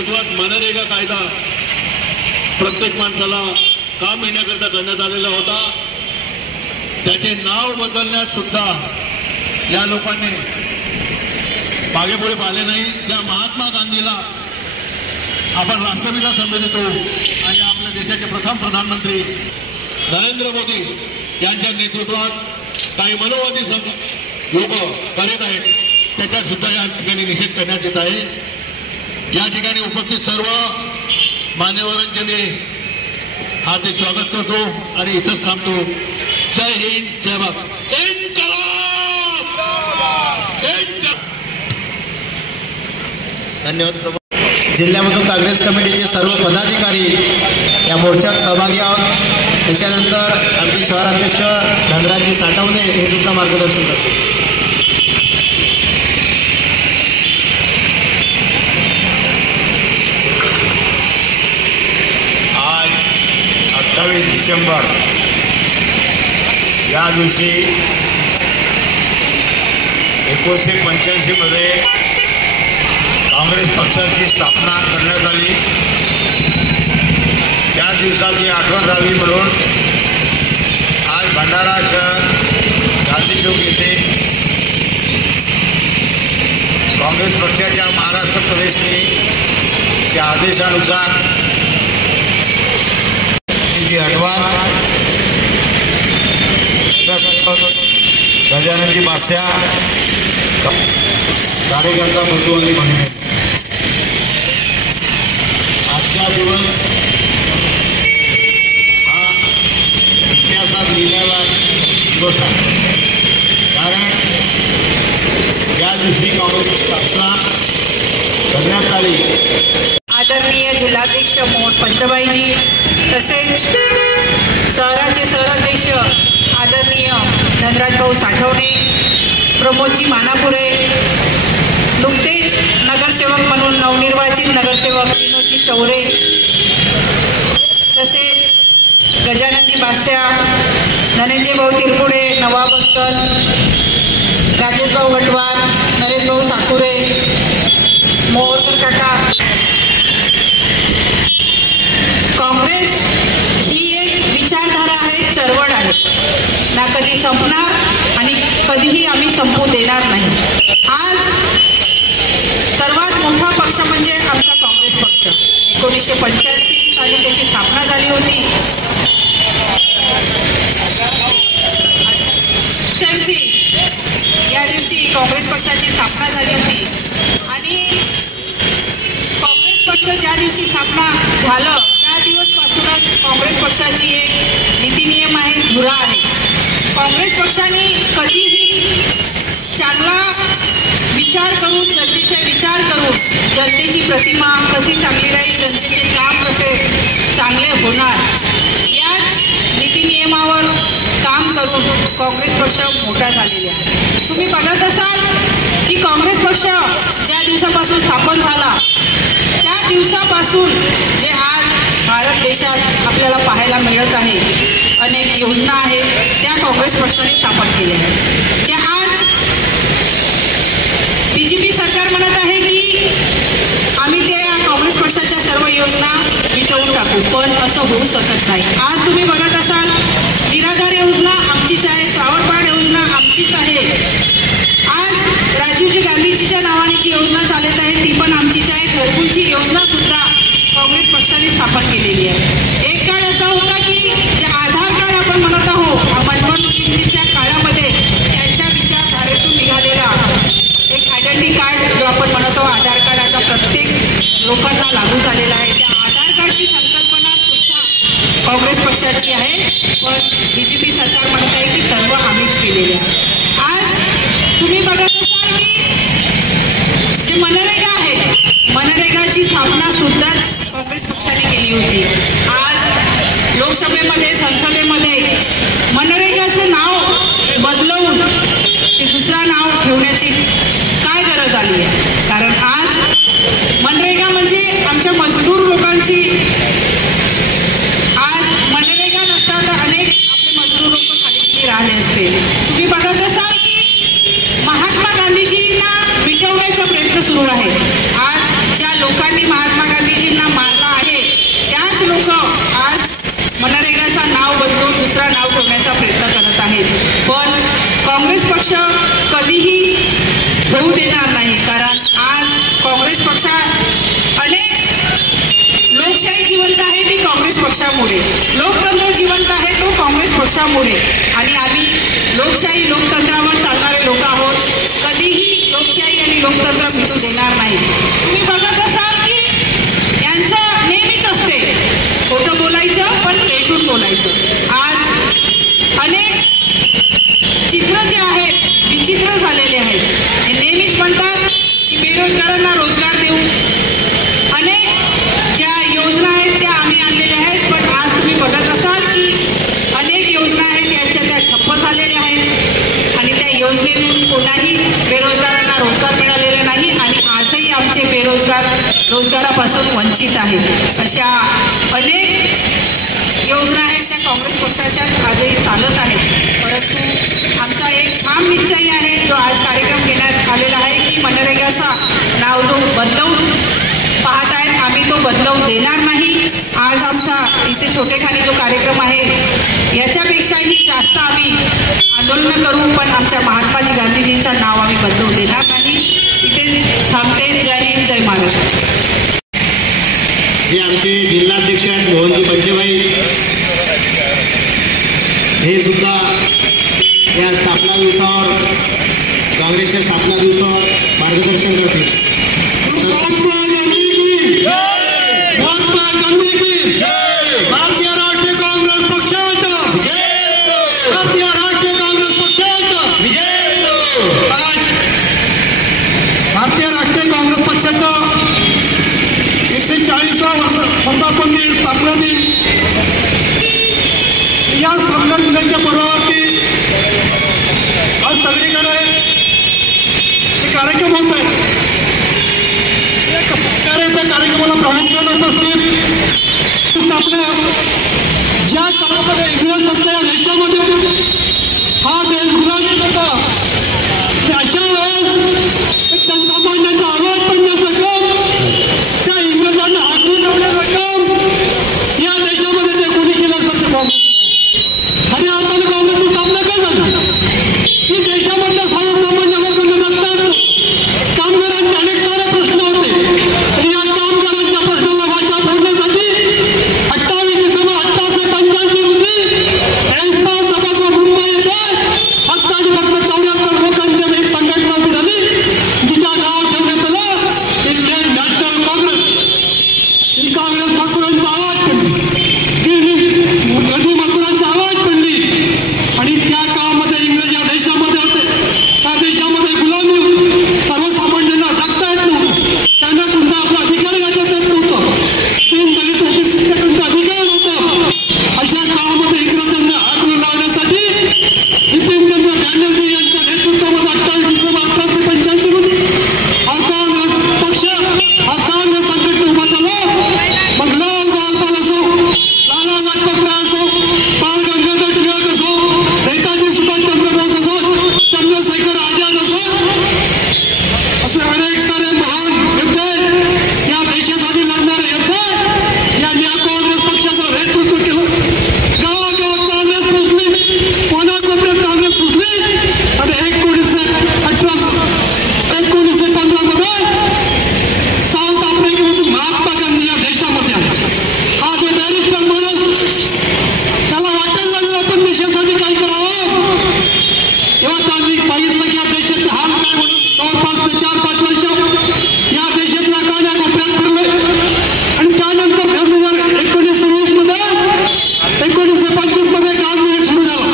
नेतृत्वात मनरेगा कायदा प्रत्येक माणसाला काम मिळण्याकरता करण्यात आलेला होता। त्याचे नाव बदलण्यात सुद्धा या लोकांनी मागे पुढे पाहिले नाही। त्या महात्मा गांधीला आपण राष्ट्रपिता समजतो आणि आपल्या देशाचे प्रथम प्रधानमंत्री नरेंद्र मोदी यांच्या नेतृत्वात काही मनोवादी लोक करत आहेत, त्याच्यात सुद्धा या ठिकाणी निषेध करण्यात येत आहे। या ठिकाणी उपस्थित सर्व मान्यवरांचे मी हार्दिक स्वागत करतो आणि इथंच थांबतो। जय हिंद, जय भारत। धन्यवाद। जिल्ह्यामधून काँग्रेस कमिटीचे सर्व पदाधिकारी या मोर्चात सहभागी आहोत। त्याच्यानंतर आमचे शहराध्यक्ष धनराजजी साठवणे हे सुद्धा मार्गदर्शन करतील। आज 28 डिसेंबर या दिवशी 1985 मध्ये काँग्रेस पक्षाची स्थापना करण्यात आली। त्या दिवसाची आठवण राहावी म्हणून आज भंडारा शहर गांधी चौक येथे काँग्रेस पक्षाच्या महाराष्ट्र प्रदेशने त्या आदेशानुसार जी आठवण गजाननजी बास्या कार्यकर्ता बंधूंनी म्हणले आजचा दिवस हा इतिहासात लिहिलेला दिवस आहे। कारण या दिवशी काँग्रेसची स्थापना करण्यात आली। आदरणीय जिल्हाध्यक्ष मोहन पंचबाईजी तसेच शहराचे शहराध्यक्ष आदरणीय धनराजभाऊ साठवणे, प्रमोदजी मानापुरे, नुकतेच नगरसेवक म्हणून नवनिर्वाचित नगरसेवक विनोदजी चौरे, तसेच गजाननजी बास्या, धनंजयभाऊ तिरपुडे, नवाब अख्तर, राजेशभाऊ भटवार, नरेशभाऊ साकुरे, मोहरकर काका। काँग्रेस ही एक विचारधारा आहे, चळवळ आहे, ना कधी संपणार आणि कधीही आम्ही संपू देणार नाही। आज सर्वात मोठा पक्ष म्हणजे आमचा काँग्रेस पक्ष। 1985 साली त्याची स्थापना झाली होती। 88 या दिवशी काँग्रेस पक्षाची स्थापना झाली होती आणि काँग्रेस पक्ष ज्या दिवशी स्थापना झालं त्या दिवसपासूनच काँग्रेस पक्षाची एक नीती नियम आहे, धुरा आहे। काँग्रेस पक्षाने कधीही चांगला विचार करून, जनतेचा विचार करून, जनतेची प्रतिमा कशी चांगली राहील, जनतेचे काम कसे चांगले होणार याच नीती नियमावर काम करून काँग्रेस पक्ष मोठा झालेला आहे। तुम्ही बघत असाल की काँग्रेस पक्ष ज्या दिवसापासून स्थापन झाला त्या दिवसापासून जे आज भारत देशात आपल्याला पाहायला मिळत आहे, अनेक योजना आहेत त्या काँग्रेस पक्षाने स्थापन केल्या आहेत। ज्या आज बीजेपी सरकार म्हणत आहे की आम्ही त्या काँग्रेस पक्षाच्या सर्व योजना मिटवून टाकू, पण असं होऊ शकत नाही। आज तुम्ही बघत असाल निराधार योजना आमचीच आहे, सावरपाड योजना आमचीच आहे, आज राजीवजी गांधीजीच्या नावाने जी योजना चालत आहे ती पण आमचीच आहे, घरकुलची योजना सुद्धा काँग्रेस पक्षाने स्थापन केलेली आहे। एक काळ असा होता की जे आधार कार्ड आपण म्हणत आहोत, मनमोहन सिंगजीच्या काळामध्ये त्यांच्या विचारधारेतून निघालेला एक आयडेंटिटी कार्ड जो आपण म्हणत आहोत, आधार कार्ड आता प्रत्येक लोकांना लागू झालेला आहे। त्या आधार कार्डची संकल्पना सुद्धा काँग्रेस पक्षाची आहे, पण बीजेपी सरकार म्हणत आहे की सर्व आम्हीच केलेले आहे। आज तुम्ही बघत असाल की जे मनरेगा आहे, मनरेगाची स्थापना सुद्धा काँग्रेस पक्षाने केली होती। आज लोकसभेमध्ये, संसदेमध्ये मनरेगाचं नाव बदलवून ते दुसरा नाव ठेवण्याची काय गरज आली आहे? कारण आज मनरेगा म्हणजे आमच्या मजदूर लोकांची, आज मनरेगा नसता तर अनेक आपले मजदूर लोक खाली राहिले असते। तुम्ही बघत असाल की महात्मा गांधीजींना मिटवण्याचा प्रयत्न सुरू आहे। आज ज्या लोकांनी महात्मा पक्ष कधीही होऊ देणार नाही. कारण आज काँग्रेस पक्षात अनेक लोकशाही जिवंत आहे ती काँग्रेस पक्षामुळे, लोकतंत्र जिवंत आहे तो काँग्रेस पक्षामुळे. आणि आम्ही लोकशाही लोकतंत्रावर चालणारे लोक आहोत. कधीही लोकशाही आणि लोकतंत्र मिटू देणार नाही. तुम्ही बघत असाल की यांचं नेहमीच असते खोटं बोलायचं पण रेटून बोलायचं. आज अनेक चित्र जे आहेत विचित्र झालेले आहेत. हे नेहमीच म्हणतात की बेरोजगारांना रोजगार देऊ, अनेक ज्या योजना आहेत त्या आम्ही आणलेल्या आहेत. पण आज तुम्ही बघत असाल की अनेक योजना आहेत यांच्या त्या ठप्प झालेल्या आहेत आणि त्या योजनेतून कोणाही बेरोजगारांना रोजगार मिळालेला नाही आणि आजही आमचे बेरोजगार रोजगारापासून वंचित आहेत. अशा अनेक योजना आहेत त्या काँग्रेस पक्षाच्या आजही चालत आहेत. परंतु आमचा एक ठाम निश्चय आहे जो आज कार्यक्रम घेण्यात आलेला आहे की मनरेगाचा नाव जो बदलवून पाहत आहेत आम्ही तो बदलवून देणार नाही. आज आमचा इथे छोटेखानी जो कार्यक्रम आहे याच्यापेक्षाही जास्त आम्ही आंदोलन करू पण आमच्या महात्माजी गांधीजींचं नाव आम्ही बदलवून देणार नाही. इथे थांबते. जय हिंद, जय महाराष्ट्र. जे आमचे जिल्हाध्यक्ष आहेत मोहनजी पंचेबाई हे सुद्धा या स्थापना दिवसावर काँग्रेसच्या स्थापना दिवसावर मार्गदर्शन करतील. महात्मा गांधी की जय, महात्मा गांधी की जय. भारतीय राष्ट्रीय काँग्रेस पक्षाचा भारतीय राष्ट्रीय काँग्रेस पक्षाचा आज भारतीय राष्ट्रीय काँग्रेस पक्षाचा 140वा वर्धापन दिन, स्थापना दिन. या स्थापना दिनाच्या पर्वावरती आज सगळीकडे कार्यक्रम होत आहे. त्या कार्यक्रमाला प्रामुख्याने उपस्थित स्थापना ज्या काळामध्ये इंग्रज सत्ता या देशामध्ये हा देश गुलामीत होता त्याच्या वेळेस एक जनसामान्यांचा आवाज पडण्याचं काम, त्या इंग्रजांना हाकलून लावण्याचं काम या देशामध्ये ते कोणी केलं असेल ते काँग्रेस. आणि आपण काँग्रेसची स्थापना काय झाली की देशामधल्या सर्वसामान्य लोकांना जगतात कामगारांचे अनेक सारे प्रश्न होते आणि या कामगारांच्या प्रश्नाला वाचा फोडण्यासाठी 28 डिसेंबर 1885 रोजी एल्फा सभागृह मुंबई येथे फक्त आणि फक्त 74 लोकांची एक संघटना उभी झाली जिच्या नाव ठेवण्यात आलं इंडियन नॅशनल काँग्रेस. ही काँग्रेस मजुरांचा आवाज पडली, नदी मजुरांचा आवाज पडली आणि त्या काळामध्ये इंग्रज या देशामध्ये होते. त्या देशामध्ये गुलामी सर्वसामान्यांना जगता येत नव्हतं, त्यांना कोणता आपला अधिकार गाठता येत नव्हतं, 3 दलित ओबीसीचा कोणता अधिकार नव्हता. अशा काळामध्ये इंग्रजांना हाकलून लावण्यासाठी बिपिनचंद्र बॅनर्जी यांच्या नेतृत्वामध्ये 28 डिसेंबर 1885 रोजी हा काँग्रेस पक्ष, हा काँग्रेस संघटना उभा झाला. मग लाल बाल असो, लाला लजपत राय असो, बाळ गंगाधर टिळक असो, नेताजी सुभाषचंद्र बोस असो, चंद्रशेखर आझाद असो, असे अनेक सारे महान योद्धे या देशासाठी लढणारे योद्धे यांनी या काँग्रेस पक्षाचं नेतृत्व केलं. गावागावात काँग्रेस पोचली, कोणाकोपऱ्यात काँग्रेस पोचली आणि 1915 मध्ये साऊथ आफ्रिकेमधून महात्मा गांधी या देशामध्ये आले. हा जो बॅरिस्टर माणूस त्याला वाटायला लागलं आपण देशासाठी काय करावं. तेव्हा त्यांनी बघितलं की या देशाचे हाल काय म्हणून जवळपास 4-5 वर्ष या देशातल्या कानाकोपऱ्यात फिरले आणि त्यानंतर 1920 मध्ये 1925 मध्ये गांधी सुरू झाला.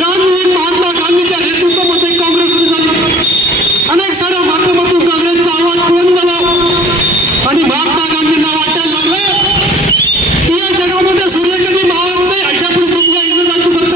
गांधी महात्मा गांधीच्या नेतृत्वामध्ये काँग्रेस सुरू झाली. अनेक साऱ्या माध्यमातून काँग्रेसचा आवाज बुलंद झाला आणि महात्मा गांधींना वाटायला लागलं की या जगामध्ये सूर्य कधी मावळत नाही. अशा परिस्थितीत इंग्रजांची सत्ता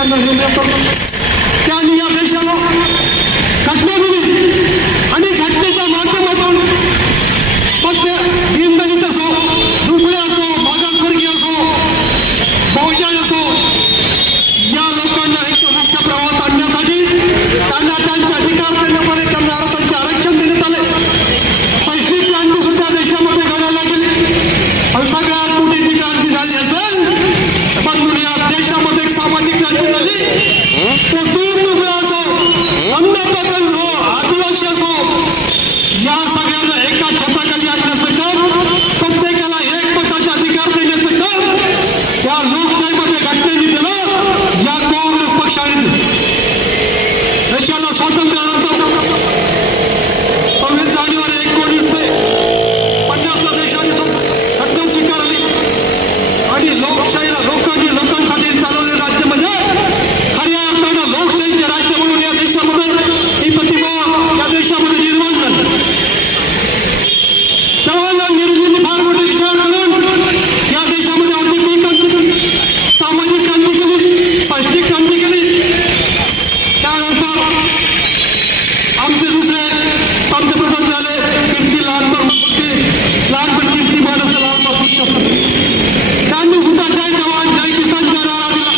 सगळ्यांना नेमण्यात त्यांनी या देशाला घटना दिली आणि घटनेच्या माध्यमातून फक्त दीनदलित असो, दुबळे असो, मागासवर्गीय असो, बहुजन असो, या लोकांना एक मुख्य प्रवाहात आणण्यासाठी त्यांना त्यांचे अधिकार देण्यात आले, त्यांना त्यांचे आरक्षण देण्यात आले. शैक्षणिक क्रांती सुद्धा देशामध्ये घडायला गेली. सगळ्यात मोठी ती क्रांती झाली असेल पण दुनियात देशामध्ये एक सामाजिक क्रांती झाली. तो दीन दुबळा असो, अंधपतन असो, आदिवासी असो, या सगळ्यांना एका छताखाली आणण्याचं काम, प्रत्येकाला एक मताचे अधिकार देण्याचं काम या लोकशाहीमध्ये घटनेने दिलं, या काँग्रेस पक्षाने दिलं. देशाला स्वातंत्र्यानंतर 26 जानेवारी 1950 देशाने घटना स्वीकारली आणि लोकशाहीला लोकांसाठी चालवले राज्य म्हणजे खऱ्या अर्थानं लोकशाहीचे राज्य म्हणून या देशामध्ये ही प्रतिभा या देशामध्ये निर्माण झाली. जवाहरलाल नेहरूंनी फार मोठे विचार करून या देशामध्ये औद्योगिक क्रांती केली, सामाजिक क्रांती केली, शैक्षणिक क्रांती केली. त्यानंतर आमचे दुसरे पंतप्रधान झाले लहानपण कीर्तिमान असं लाल बहादूर शास्त्री. त्यांनी सुद्धा जय जवान जय किसानचा नारा दिला.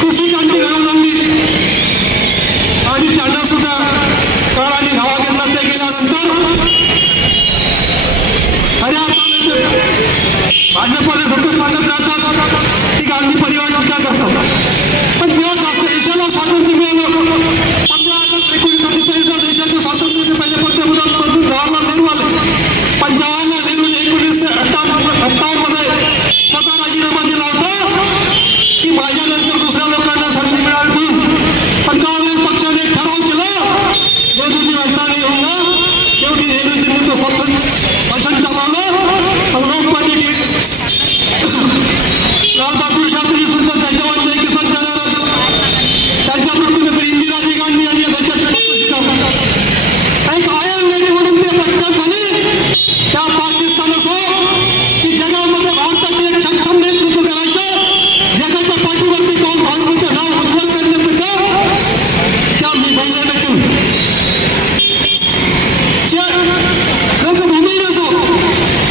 कृषी क्रांती घडवून आणली आणि त्यांना सुद्धा काळाने धावा घेतला. ते गेल्यानंतर खऱ्या अर्थाने भाजपने सतत सांगत राहतात की गांधी परिवार टीका करतात. पण जेव्हा देशाला स्वातंत्र्य मिळालं 15 ऑगस्ट 1947 देशाच्या स्वातंत्र्याचे पहिले पंतप्रधान म्हणून जवाहरलाल नेहरू आले. पण जवाहरलाल नेहरूने 1958 मध्ये स्वतः राजीनामा दिला होता की माझ्यानंतर दुसऱ्या लोकांना संधी मिळावी म्हणून. पण काँग्रेस पक्षाने एक ठराव केला, नेहरूजी वैसा नाही होगा. शेवटी नेहरूजींनी तो शासन चालवलं. लोकमान्य लाल बहादूर शास्त्री सुद्धा त्याच्यावर जय किसानचा नारा दिला. त्यांच्या मृत्यूनंतर इंदिराजी गांधी यांनी देशाचे पक्ष स्वीकारला. एक आयन लेडी म्हणून ते प्रख्यात झाली. त्या पाकिस्तान असो की जगामध्ये भारताचे एक सक्षम नेतृत्व करायचं, जगाच्या पाठीवरती पाहून भारताचं नाव उज्ज्वल करण्याचं काम त्या महिलांना केलं. लोक भूमिहीन असो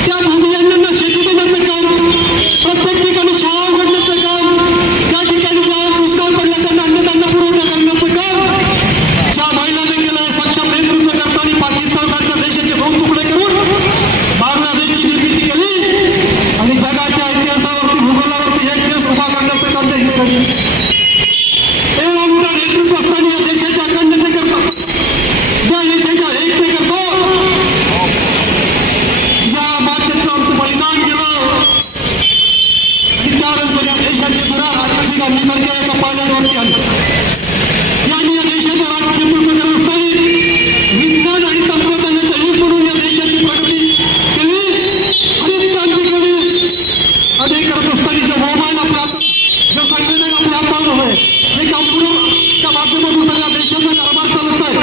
त्या भूमिहीनांना शेती देण्याचं काम, प्रत्येक ठिकाणी शाळा उघडण्याचं काम, त्या ठिकाणी ज्या दुष्काळ पडला त्यांना अन्नधान्य पुरवठा करण्याचं काम ज्या महिलांनी केलं. सक्षम नेतृत्व करताना पाकिस्तानसारख्या देशाचे 2 तुकडे करून बांगलादेशची निर्मिती केली आणि जगाच्या इतिहासावरती भूगोलावरती एक देश उभा करण्याचं काम त्या इंदिराजी. एवढा मोठा नेतृत्व असताना या देशाच्या अखंडतेकरता, ज्या देशाच्या एकतेकरता या मातेचं आमचं बलिदान केलं आणि त्यानंतर या देशाचे पुरा राजीव गांधीसारख्या एका पायलटवरती आले. यांनी या देशाचं राज्यपूर्ण करत असताना विज्ञान आणि तंत्रज्ञानाच्या युग म्हणून या देशाची प्रगती केली, हरित क्रांती केली. आणि हे करत असताना जो मोबाईल आपल्या जो संगणक आपल्या हातात आहे, जे कॉम्प्युटरच्या माध्यमातून सगळ्या देशाचा कारभार चालत आहे,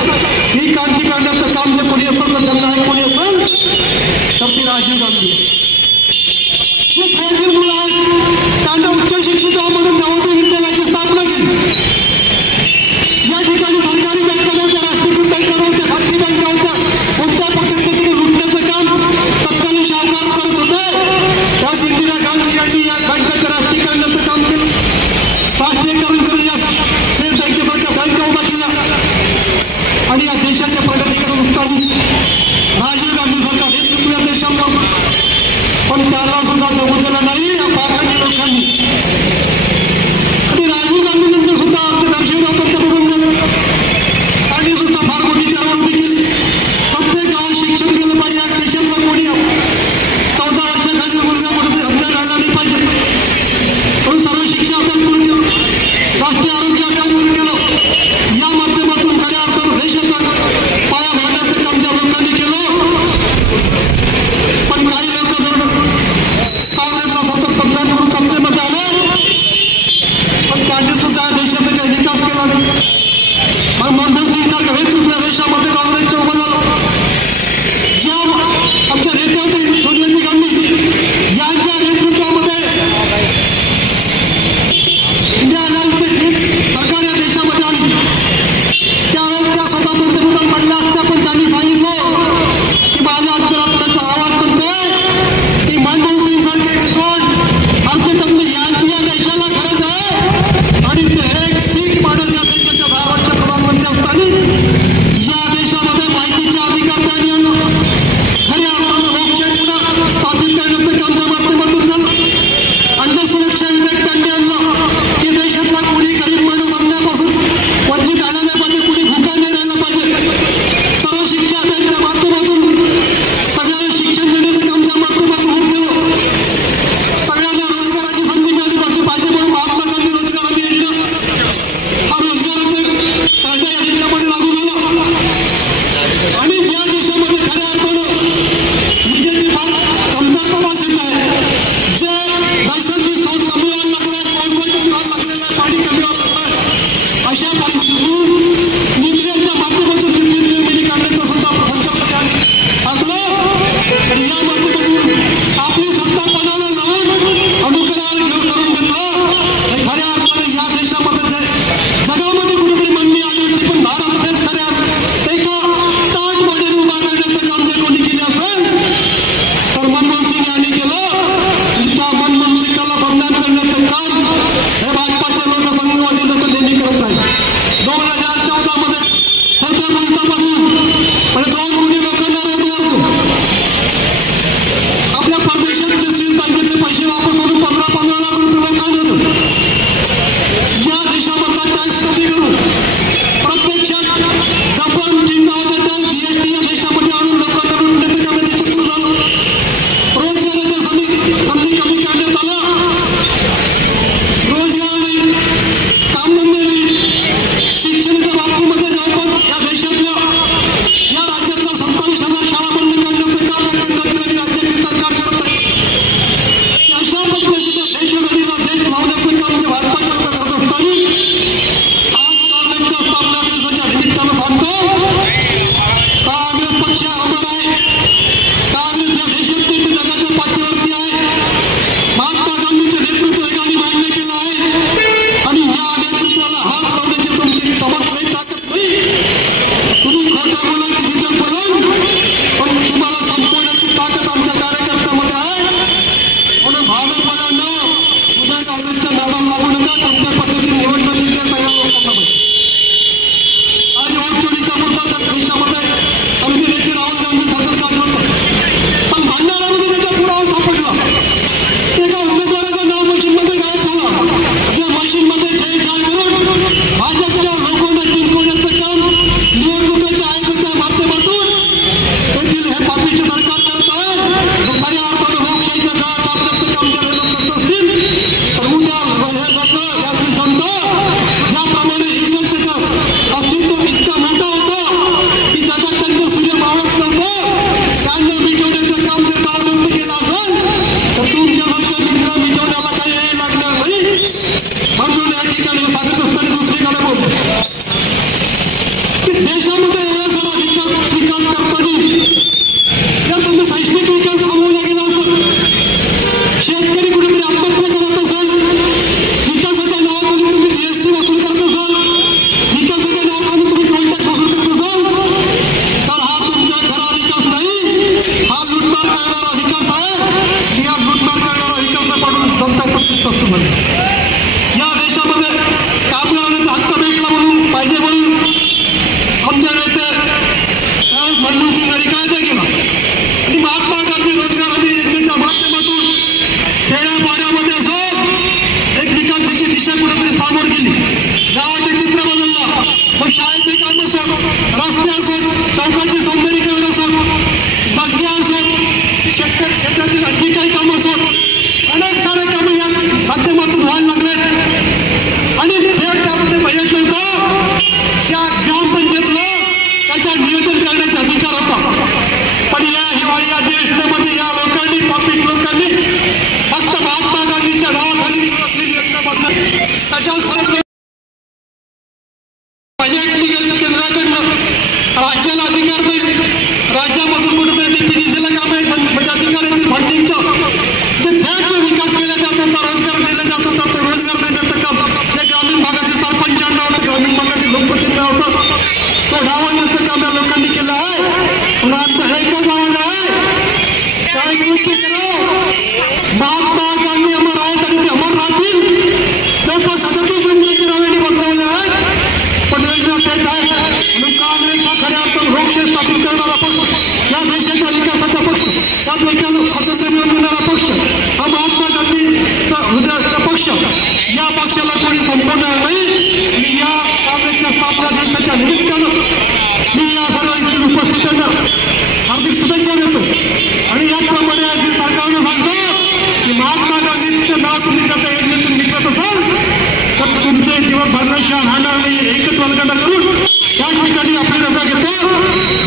ही क्रांती करण्याचं काम जे कोणी असेल तर जननायक कोणी असेल तर ती राजीव गांधी. खूप प्रयत्न मुलं आहेत, त्यांना उच्च शिक्षित म्हणून नवोदय विद्यालयाची स्थापना केली. या ठिकाणी सरकारी बँका नव्हत्या, राष्ट्रीयकृत बँका नव्हत्या, खाजगी बँका होत्या. कोणत्या पद्धतीने लुटण्याचं काम तत्कालीन शाहकार करत होते. त्यास इंदिरा गांधी यांनी या बँकाच्या राष्ट्रीयकरणाचं काम केलं. राष्ट्रीयकरण करून या स्टेट बँकेसारख्या बँका उभा केल्या आणि या देशाची प्रगती करत असताना राजीव गांधी सरकार नेतृत्व या देशाला भाजपला उद्या काँग्रेसच्या नादाला लागू नका. तुमच्या पद्धतीने निवडणूक दिल्या सगळ्या लोकांना आज वोटचोरीचा मुद्दा देशामध्ये आमचे नेते राहुल गांधी सतत गाजवतात. पण भंडाऱ्यामध्ये त्याचा पुरावा सापडला. एका उमेदवाराचं नाव मशीनमध्ये गायब झाला. त्या मशीनमध्ये छेडछाड करून भाजपच्या लोकांना जिंकवण्याचं काम निवडणुकीच्या आयोगाच्या माध्यमातून येथील हे पापिष्ट सरकार करत आहे. खऱ्या अर्थानं लोकशाहीच्या काळात आपल्याचं काम जर हे लोक करत असतील तर उद्या हे लोक यातली जनता ज्याप्रमाणे इंग्रजांचं अस्तित्व इतका मोठं होतं की जगात त्यांचं सूर्य मावळत नव्हतं, त्यांना मिटवण्याचं काम जर डावलून केलं असेल तर तुमच्यासारखं मिटवण्याला काही वेळ लागणार नाही. म्हणून या ठिकाणी सांगत असताना दुसरीकडे बोलतो की देशामध्ये एवढा सारा विकास करताना जर तुम्ही शैक्षणिक विकास थांबवला गेला असेल, शेतकरी कुठेतरी आत्महत्या करत असाल, विकासाच्या नावाखाली तुम्ही जीएसटी वसूल करत असाल, विकासाच्या नावाखाली तुम्ही टोल टॅक्स वसूल करत असाल तर हा तुमचा खरा विकास नाही, हा लुटमार करणारा विकास आहे. या लुटमार करणारा विकासापासून जनता पक्षित असतो म्हणजे या देशामध्ये कामगारांचा हक्क भेटला म्हणून पाहिजे म्हणून आमच्या नेते मनमोहन सिंग यांनी कायदा केला आणि महात्मा गांधी रोजगार हमी योजनेच्या माध्यमातून खेड्यापाड्यामध्ये असो एक विकासाची दिशा कुठेतरी समोर गेली. गावाचे चित्र बदलला. मग शाळेचे काम असो, रस्ते असो, चौकाचे सौंदर्यीकरण असो, बसल्या असो, शेतातील आणखी काही काम असो, अनेक सारे कामं या माध्यमातून व्हायला लागले. आणि थेट त्यामध्ये बजेट नव्हतं. त्या ग्रामपंचायतला त्याच्या नियोजन करण्याचा अधिकार होता. पण या हिवाळी अधिवेशनामध्ये या लोकांनी पापिष्ट लोकांनी फक्त महात्मा गांधीच्या नावाखाली त्याच्या बजेट निघेल केंद्राकडनं राज्याला अधिकार नाही. राज्यामधून कुठेतरी डीपीडीसीला काम आहे म्हणजे अधिकार येतील फंडिंगचं ते थेट विकास केला जात होता, रोजगार दिला जात होता. ते रोजगार देण्याचं काम जे ग्रामीण भागाचे सरपंचांना होतं, ग्रामीण भागातील लोकप्रतिनिधींना होतं, तो डावलण्याचं काम या लोकांनी केलं आहे. पण आमचं हे एकच आवाज आहे काय कृती करा. महात्मा गांधी अमर आहेत आणि ते अमर राहतील. जवळपास 37 रावेने बदलवले आहेत. पण योजना तेच आहे. म्हणून काँग्रेस हा खऱ्या अर्थानं लोकशाही स्थापित करणारा पक्ष, या देशाच्या विकासाचा पक्ष, या देशाला स्वातंत्र्य मिळवून देणारा पक्ष, हा महात्मा गांधीचा हृदयाचा पक्ष. या पक्षाला कोणी संपवणार नाही. मी या काँग्रेसच्या स्थापना दिवसाच्या निमित्तानं मी या सर्व इथे उपस्थितांना हार्दिक शुभेच्छा देतो. आणि याचप्रमाणे सरकारनं सांगतो की महात्मा गांधींचं नाव तुम्ही जर त्या योजनेतून मिटवत असाल तर तुमचे दिवस भरण्याशिवाय राहणार नाही. एकच वल्गना करून त्याच ठिकाणी आपली रजा घेतो.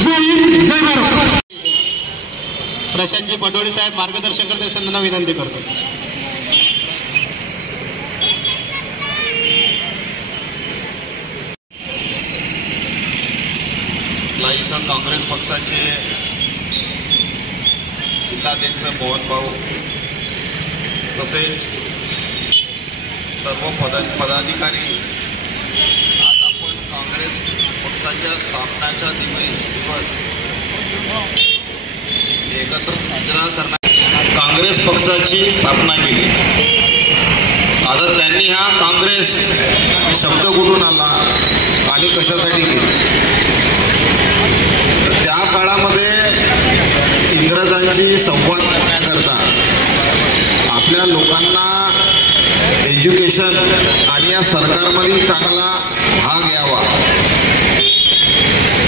जय हिंद, जय भारत. प्रशांतजी पटोळे साहेब मार्गदर्शन करते त्यांना विनंती करतो. इथं काँग्रेस पक्षाचे जिल्हाध्यक्ष मोहन भाऊ तसेच सर्व पदाधिकारी आज आपण काँग्रेस पक्षाच्या स्थापनाचा दिवस एकत्र साजरा करण्यात काँग्रेस पक्षाची स्थापना केली. आता त्यांनी हा काँग्रेस शब्द कुठून आला आणि कशासाठी केला. त्या काळामध्ये इंग्रजांशी संवाद करण्याकरता आपल्या लोकांना एज्युकेशन आणि या सरकारमध्ये चांगला भाग यावा.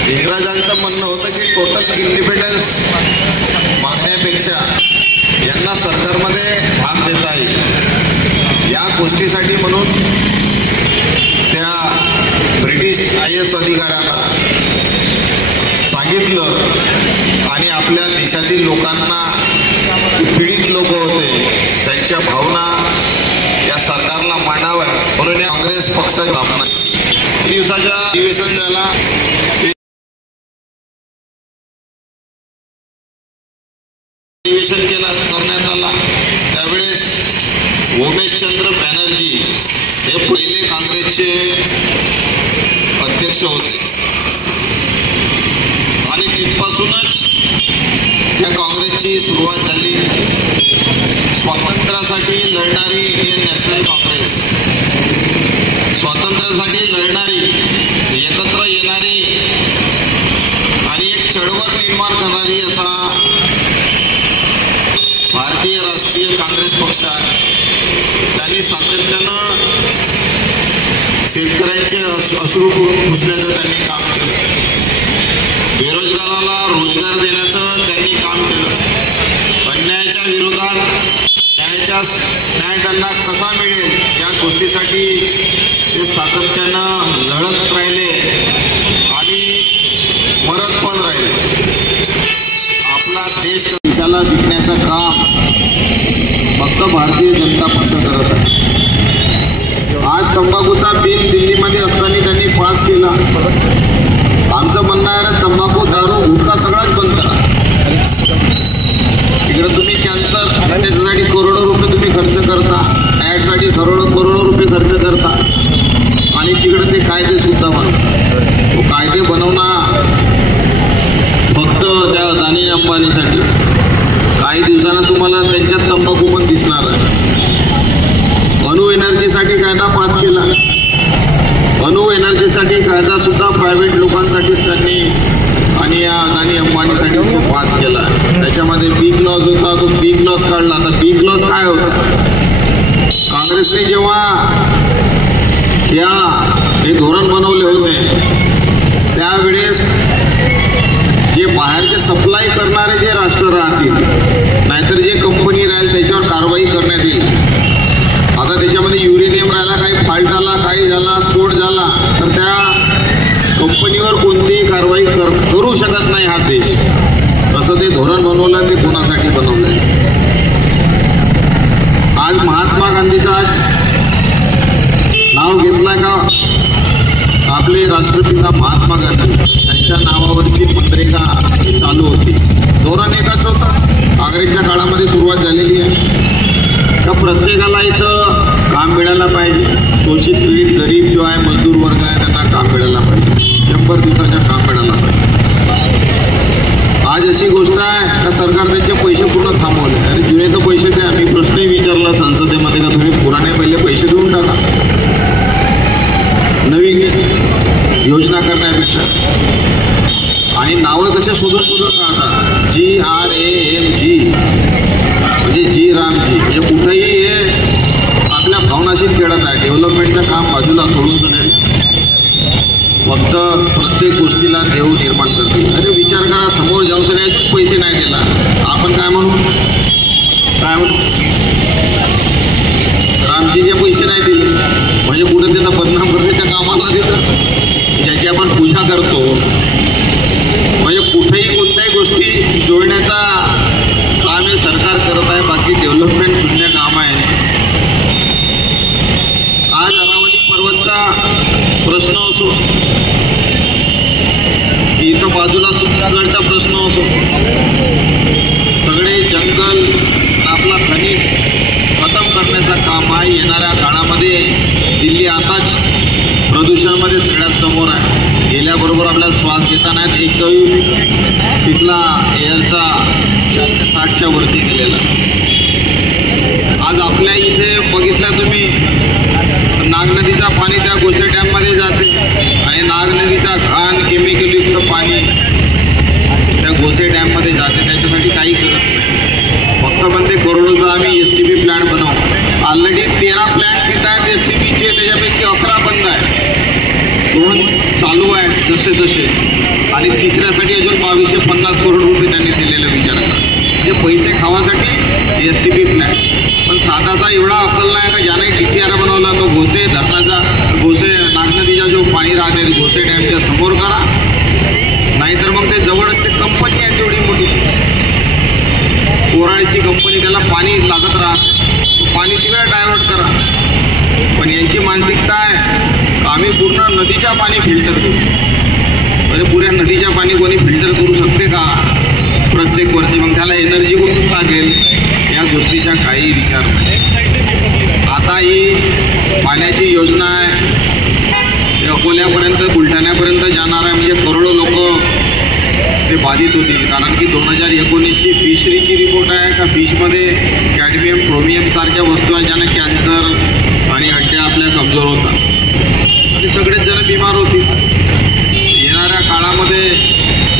इंग्रजांचं म्हणणं होतं की टोटल इंडिपेंडन्स मागण्यापेक्षा यांना सरकारमध्ये भाग देता येईल. या गोष्टीसाठी म्हणून त्या ब्रिटिश IAS अधिकाऱ्यांना सांगितलं आणि आपल्या देशातील लोकांना पीडित लोक होते त्यांच्या भावना या सरकारला मांडाव्या म्हणून काँग्रेस पक्षाची स्थापना दिवसाच्या अधिवेशन झाला. अधिवेशन करण्यात आला त्यावेळेस उमेशचंद्र बॅनर्जी हे पहिले काँग्रेसचे अध्यक्ष होते आणि तिथपासूनच या काँग्रेसची सुरुवात झाली. स्वातंत्र्यासाठी लढणारी इंडियन नॅशनल काँग्रेस, स्वातंत्र्यासाठी लढणारी, एकत्र येणारी आणि एक चळवळ निर्माण करणारी असा भारतीय राष्ट्रीय काँग्रेस पक्ष आहे. त्यांनी सातत्यानं शेतकऱ्यांचे अश्रू पुसण्याचं त्यांनी काम केलं, बेरोजगाराला रोजगार देण्याचं त्यांनी काम केलं, अन्यायाच्या विरोधात न्याय त्यांना कसा मिळेल या गोष्टीसाठी ते सातत्यानं लढत राहिले आणि मरत पण राहिले. आपला देश देशाला विकण्याचं काम फक्त भारतीय जनता पक्ष करत आहे. आज तंबाखूचा बिल दिल्लीमध्ये असताना त्यांनी पास केला. आमचं म्हणणं आहे तंबाखू, दारू, गुटखा सगळाच बंद करा. इकडे तुम्ही कॅन्सर त्याच्यासाठी करोडो रुपये तुम्ही खर्च करता, ॲडसाठी करोडो रुपये खर्च करता आणि तिकडे ते कायदे सुद्धा बनवतात. तो कायदे बनवणं फक्त त्या अदानी अंबानीसाठी. काही दिवसानं तुम्हाला त्यांच्यात तंबाखू पण दिसणार आहे. अणु एनर्जीसाठी कायदा पास केला. अणु एनर्जीसाठी कायदा सुद्धा प्रायव्हेट लोकांसाठीच त्यांनी आणि या अदानी अंबानीसाठी तो पास केला. त्याच्यामध्ये बिग लॉस होता, तो बिग लॉस काढला. आता बिग लॉस काय होता? काँग्रेसने जेव्हा हे धोरण बनवले होते त्यावेळेस जे बाहेरचे सप्लाय करणारे जे राष्ट्र राहतील, नाहीतर जे कंपनी राहील त्याच्यावर कारवाई करण्यात येईल. आता त्याच्यामध्ये युरेनियम राहिला, काही फॉल्ट आला, काही झाला, स्फोट झाला तर त्या कंपनीवर कोणतीही कारवाई करू शकत नाही हा देश. असं ते धोरण बनवलं. ते कोणासाठी बनवलं? आज महात्मा गांधीचं आज नाव घेतलं का? आपले राष्ट्रपिता महात्मा गांधी यांच्या नावावरची मनरेगा चालू होती. धोरण एकच होतं, काँग्रेसच्या काळामध्ये सुरुवात झालेली आहे. का प्रत्येकाला इथं काम मिळायला पाहिजे. शोषित पीडित गरीब जो आहे, मजदूर वर्ग आहे, त्यांना काम मिळायला पाहिजे. 100 दिवसाच्या काम मिळायला पाहिजे. आज अशी गोष्ट आहे का सरकार त्यांचे पैसे पूर्ण थांबवले. आणि जुने तर पैसे द्या. मी प्रश्नही विचारला संसदेमध्ये का तुम्ही पुराणे पहिले पैसे देऊन टाका, नवीन योजना करण्यापेक्षा. आणि नावं कसे शोधत राहतात. GRAMG म्हणजे जी रामजी, म्हणजे कुठेही हे आपल्या भावनाशी खेळत आहे. डेव्हलपमेंटचं काम बाजूला सोडून सुनेल. फक्त प्रत्येक गोष्टीला देव निर्माण करते. अरे विचार करा, समोर जाऊन सगळे पैसे नाही दिला, आपण काय म्हणू? रामजीचे पैसे नाही दिले म्हणजे कुठे त्यांना बदनाम करण्याच्या कामाला देतं, ज्याची आपण पूजा करतो. म्हणजे कुठेही कोणत्याही गोष्टी जोडण्याचा काम हे सरकार करत आहे. बाकी डेव्हलपमेंट शून्य काम आहे. आज अरावली पर्वतचा प्रश्न असो, इथं बाजूला सुंदरगडचा प्रश्न असो, सगळे जंगल आपला खनिज खतम करण्याचं काम आहे. येणाऱ्या काळामध्ये दिल्ली आताच प्रदूषणामध्ये सगळ्यात समोर आहे. गेल्याबरोबर आपल्याला श्वास घेता नाहीत. एकही तिथला एअरचा 60च्या वरती गेलेला. आज आपल्या इथे बघितलं तुम्ही, नाग नदीचा पाणी त्या गोसे डॅममध्ये जाते आणि नाग नदीचा घाण केमिकलयुक्त पाणी त्या गोसे डॅममध्ये जाते. त्याच्यासाठी काही करत नाही. फक्त म्हणते करोडोचा आम्ही STP प्लॅन बनवू. ऑलरेडी 13 प्लॅन पित आहेत STPचे, त्याच्यापैकी 11 बंद आहे, 2 चालू आहेत जसे. आणि तिसऱ्यासाठी अजून 2250 करोड रुपये त्यांनी दिलेलं विचार करा. म्हणजे पैसे खावासाठी STP प्लॅन. पण साधाचा एवढा अक्कल नाही का ज्याने DPR बनवला तो घोसे धरणाचा, घोसे नागनदीचा जो पाणी राहते घोसे डॅमच्या समोर करा, नाहीतर मग ते जवळच ते कंपनी आहे तेवढी मोठी कोराळची कंपनी, त्याला पाणी लागत राहत, पाणी तिकडे डायव्हर्ट करा. पण यांची मानसिकता आहे आम्ही पूर्ण नदीच्या पाणी फिल्टर करू. अरे पुऱ्या नदीच्या पाणी कोणी फिल्टर करू शकते का प्रत्येक वर्षी? मग त्याला एनर्जी कुठून लागेल? या गोष्टीचा काही विचार नाही. आता ही पाण्याची योजना आहे, अकोल्यापर्यंत बुलढाण्यापर्यंत जाणार आहे. म्हणजे करोडो लोक ते बाधित होतील. कारण की 2019ची फिशरीची रिपोर्ट आहे का फिशमध्ये कॅडमियम क्रोमियम सारख्या वस्तू आहेत ज्याने कॅन्सर आणि हड्ड्या आपल्या कमजोर होतात आणि सगळेच जण बिमार होतील. येणाऱ्या काळामध्ये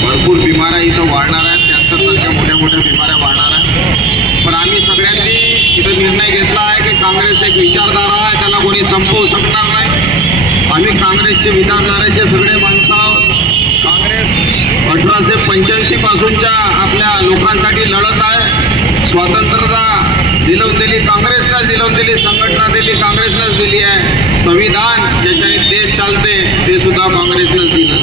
भरपूर बिमाऱ्या इथं वाढणार आहेत, कॅन्सरसारख्या मोठ्या मोठ्या बिमाऱ्या वाढणार आहेत. पण आम्ही सगळ्यांनी इथं निर्णय घेतला आहे की काँग्रेस एक विचारधारा आहे, त्याला कोणी संपवू शकणार नाही. आम्ही काँग्रेसचे विचारधारेचे सगळे माणसं आहोत. काँग्रेस 1885 पासूनच्या आपल्या लोकांसाठी लढत आहे. स्वातंत्र्यता दिलवून दिली काँग्रेसलाच दिलवून दिली, संघटना दिली काँग्रेसलाच दिली आहे. संविधान ज्याच्याने देश चालते ते सुद्धा काँग्रेसलाच दिलं.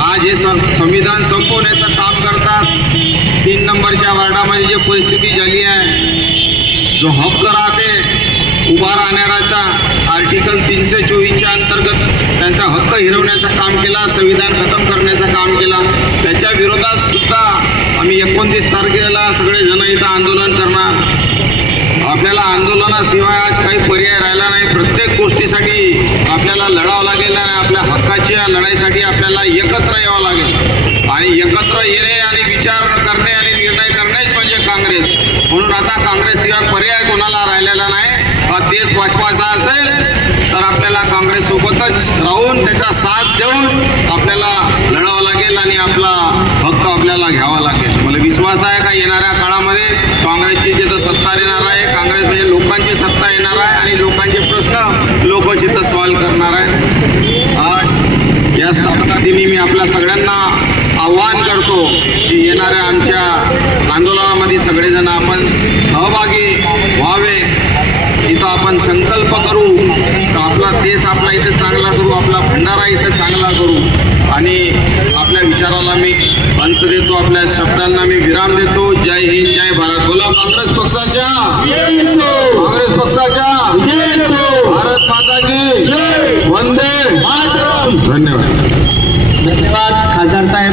आज हे संविधान संपवण्याचं काम करतात. 3 नंबरच्या वार्डामध्ये जी परिस्थिती झाली आहे, जो हक्क राहते उभा राहणाऱ्याचा आर्टिकल 324च्या अंतर्गत त्यांचा हक्क हिरवण्याचं काम केला, संविधान खतम करण्याचं काम केला. त्याच्या विरोधात सुद्धा आम्ही 29 तारखेला सगळे जण इथं आंदोलन करणार. आपल्याला आंदोलनाशिवाय आज काही पर्याय राहिला नाही. प्रत्येक गोष्टीसाठी आपल्याला लढावं लागेल आणि आपल्या हक्काच्या लढाईसाठी आपल्याला एकत्र यावं लागेल. आणि एकत्र येणे आणि विचार करणे आणि निर्णय करणेच म्हणजे काँग्रेस. म्हणून आता काँग्रेसशिवाय पर्याय कोणाला राहिलेला नाही. हा देश वाचवायचा असेल तर आपल्याला काँग्रेस सोबतच राहून त्याचा साथ देऊन आपल्याला लढावं लागेल आणि आपला हक्क आपल्याला घ्यावा लागेल. मला विश्वास आहे का येणाऱ्या काळामध्ये काँग्रेसची जिथं सत्ता येणार आहे, काँग्रेस म्हणजे लोकांची सत्ता येणार आहे आणि लोकांचे प्रश्न लोक जिथं सॉल्व्ह करणार आहे. आज या स्थापना दिनी मी आपल्या सगळ्यांना आव्हान करतो की येणाऱ्या आमच्या आंदोलनामध्ये सगळेजण आपण सहभागी व्हावे. इथं आपण संकल्प करू तर आपला देश आपला इथं चांगला करू, आपला भंडारा इथं चांगला करू. आणि आपल्या विचाराला मी अंत देतो, आपल्या शब्दांना मी विराम देतो. जय हिंद, जय भारत. बोला काँग्रेस पक्षाच्या, काँग्रेस पक्षाच्या, भारत माता की वंदे. धन्यवाद. धन्यवाद खासदार साहेब.